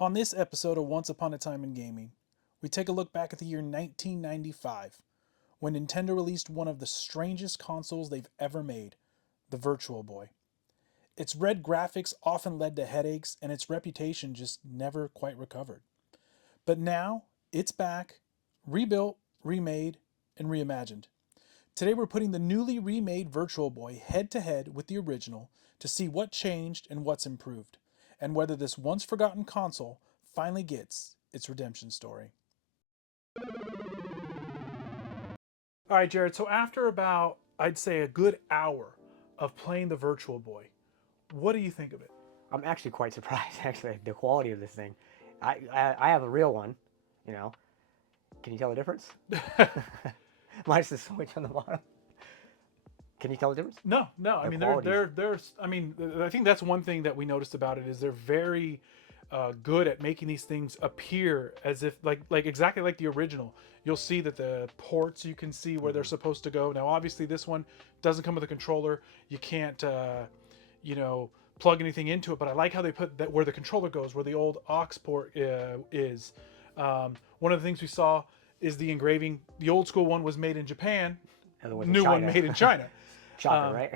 On this episode of Once Upon a Time in Gaming, we take a look back at the year 1995, when Nintendo released one of the strangest consoles they've ever made, the Virtual Boy. Its red graphics often led to headaches, and its reputation just never quite recovered. But now, it's back, rebuilt, remade, and reimagined. Today we're putting the newly remade Virtual Boy head to head with the original to see what changed and what's improved, and whether this once forgotten console finally gets its redemption story. All right, Jared, so after about, I'd say, a good hour of playing the Virtual Boy, what do you think of it? I'm actually quite surprised, actually, the quality of this thing. I have a real one, you know. Can you tell the difference? Minus the switch on the bottom. Can you tell the difference? No. I The mean, quality's there's. I mean, I think that's one thing that we noticed about it is they're very good at making these things appear as if like exactly like the original. You'll see that the ports you can see where they're supposed to go. Now, obviously, this one doesn't come with a controller. You can't, you know, plug anything into it. But I like how they put that where the controller goes, where the old aux port is. One of the things we saw is the engraving. The old school one was made in Japan. and it was in New one China. made in China. Shocker, right?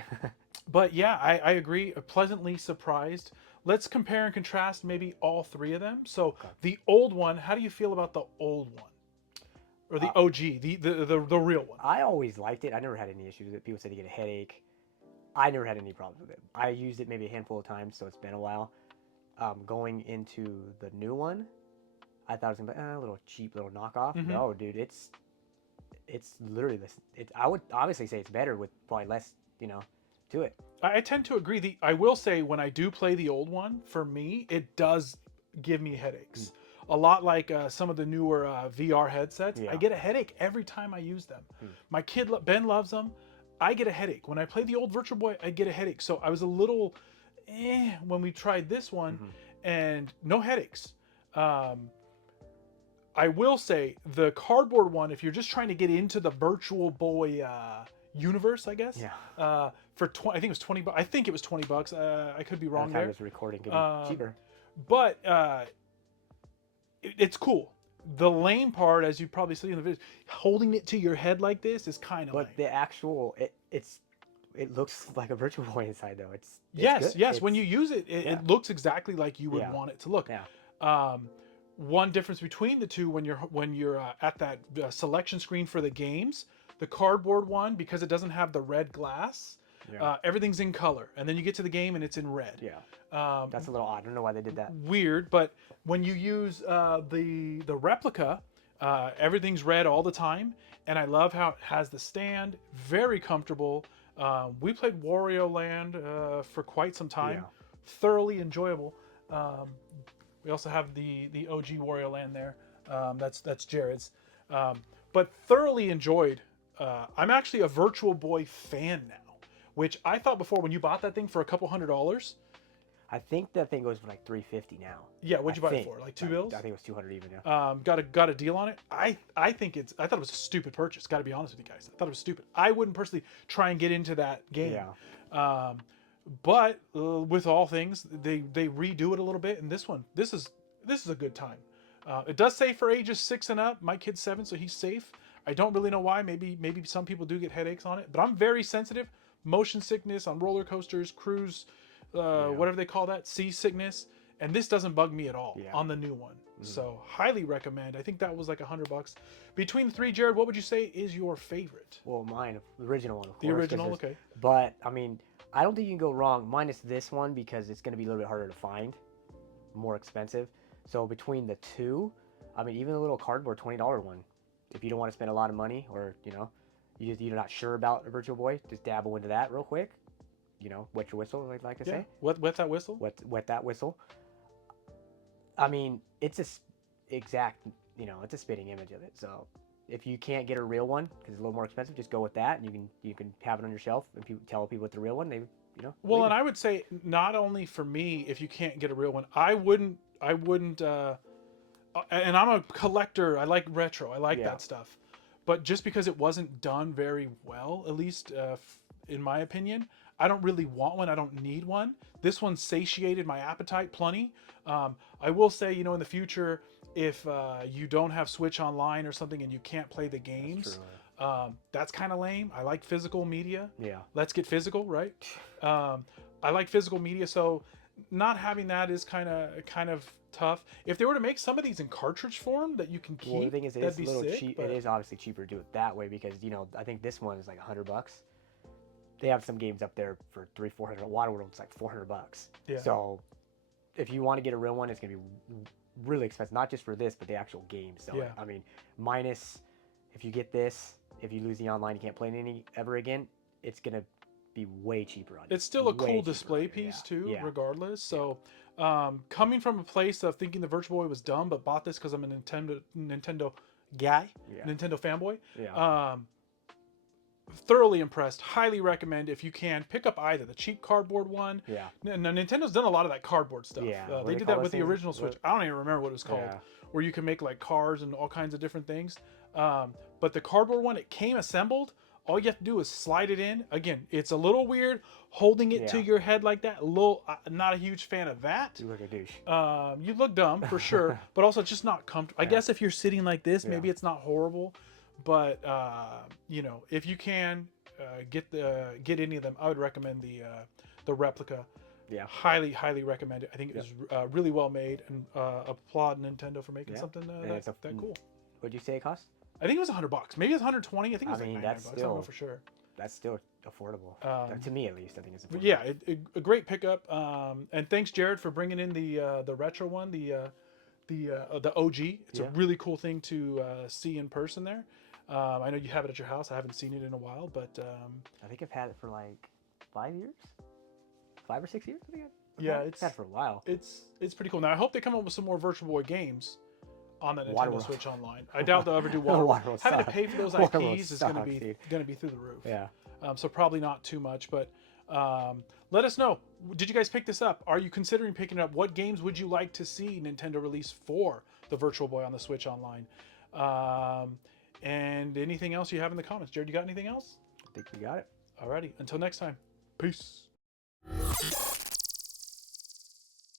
But yeah, I agree. Pleasantly surprised. Let's compare and contrast maybe all three of them. So Okay. the old one, how do you feel about the old one? Or the OG, the real one? I always liked it. I never had any issues with it. People said you get a headache. I never had any problems with it. I used it maybe a handful of times, so it's been a while. Going into the new one, I thought it was gonna be a little cheap little knockoff. Mm-hmm. No, dude, it's literally this. I would obviously say it's better with probably less, to it. I tend to agree. I will say when I do play the old one, for me, it does give me headaches. A lot like some of the newer VR headsets. I Yeah. get a headache every time I use them. My kid Ben loves them. I get a headache when I play the old Virtual Boy. I get a headache. So I was a little when we tried this one, and no headaches. I will say the cardboard one, if you're just trying to get into the Virtual Boy universe, I guess. Yeah. I think it was $20. I think it was $20. I could be By wrong the time there. it's recording, could be cheaper. But it's cool. The lame part, as you probably see in the video, holding it to your head like this is kind of lame. But the actual, it looks like a Virtual Boy inside though. It's Yes, good. yes. When you use it, it looks exactly like you would Yeah. want it to look. Yeah. One difference between the two when you're at that selection screen for the games, the cardboard one, because it doesn't have the red glass, Yeah. everything's in color, and then you get to the game and it's in red. Yeah. That's a little odd. I don't know why they did that. Weird, but when you use the replica, everything's red all the time, and I love how it has the stand, very comfortable. We played Wario Land for quite some time, Yeah. thoroughly enjoyable. We also have the OG Wario Land there. That's Jared's, but thoroughly enjoyed. I'm actually a Virtual Boy fan now, which I thought before when you bought that thing for a couple $100s. I think that thing goes for like $350 now. Yeah, what'd you buy it think. for? Like two bills? I think it was 200 even. Yeah. Got a deal on it. I thought it was a stupid purchase. Got to be honest with you guys. I thought it was stupid. I wouldn't personally try and get into that game. Yeah. But with all things, they redo it a little bit, and this is a good time. It does say for ages 6 and up. My kid's 7, so he's safe. I don't really know why. Maybe some people do get headaches on it, but I'm very sensitive. Motion sickness on roller coasters, cruise, whatever they call that, seasickness, and this doesn't bug me at all on the new one. So highly recommend. I think that was like $100. Between the three, Jared, what would you say is your favorite? Well, mine, the original one, of course. The original, okay. But I mean, I don't think you can go wrong minus this one because it's going to be a little bit harder to find, more expensive. So between the two, I mean, even a little cardboard $20 one, if you don't want to spend a lot of money, or you're not sure about a Virtual Boy, just dabble into that real quick. Wet your whistle, like I say. Wet that whistle. Wet that whistle. I mean, it's exact. It's a spitting image of it. So if you can't get a real one because it's a little more expensive, just go with that, and you can have it on your shelf and tell people it's the real one. They Well, and I would say not only for me, if you can't get a real one, I wouldn't. And I'm a collector. I like retro. I like that stuff. But just because it wasn't done very well, at least in my opinion, I don't really want one. I don't need one. This one satiated my appetite plenty. I will say, in the future, if you don't have Switch Online or something and you can't play the games, that's kind of lame. I like physical media. Yeah. Let's get physical, right? I like physical media, so not having that is kind of tough. If they were to make some of these in cartridge form that you can keep, Well, the thing is, that'd it's a be little sick. cheap. But It is obviously cheaper to do it that way because I think this one is like $100. They have some games up there for $300-$400. Waterworld's like $400. Yeah. So if you want to get a real one, it's gonna be really expensive. Not just for this, but the actual game. So Yeah. I mean, minus if you get this, if you lose the online, you can't play any ever again. It's gonna be way cheaper on you. It's still a Way cool cheaper display on you, piece yeah. too, Yeah. regardless. So, coming from a place of thinking the Virtual Boy was dumb, but bought this because I'm a Nintendo guy, Yeah. Nintendo fanboy. Yeah. Thoroughly impressed. Highly recommend if you can pick up either the cheap cardboard one. Yeah. Now Nintendo's done a lot of that cardboard stuff. Yeah. What They do did call that those with the things? original Switch. I don't even remember what it was called. Yeah. Where you can make like cars and all kinds of different things. But the cardboard one, it came assembled. All you have to do is slide it in. Again, it's a little weird holding it to Yeah. your head like that. A little, not a huge fan of that. You look a douche. You look dumb for sure, but also just not comfortable. I Yeah. guess if you're sitting like this, maybe Yeah. it's not horrible, but if you can get any of them, I would recommend the replica. Yeah. Highly recommend it. I think it was really well made, and applaud Nintendo for making Yeah. something And it's that cool. What'd you say it cost? I think it was $100. Maybe it was 120. I think it was I mean, like that's $99. I don't know still- for sure. That's still affordable. To me, at least, I think it's But affordable. yeah, a great pickup. And thanks, Jared, for bringing in the retro one, the OG. It's a Yeah. really cool thing to see in person there. I know you have it at your house. I haven't seen it in a while, but I think I've had it for like 5 years, 5 or 6 years. I think yeah, I've had it for a while. it's pretty cool. Now I hope they come up with some more Virtual Boy games on the Nintendo Waterworld. Switch Online. I doubt they'll ever do Waterworld. Waterworld Having to sucks. pay for those Waterworld IPs is going sucks, to dude. be through the roof. Yeah. So probably not too much, but let us know. Did you guys pick this up? Are you considering picking it up? What games would you like to see Nintendo release for the Virtual Boy on the Switch Online? And anything else you have in the comments. Jared, you got anything else? I think we got it. Alrighty, until next time. Peace.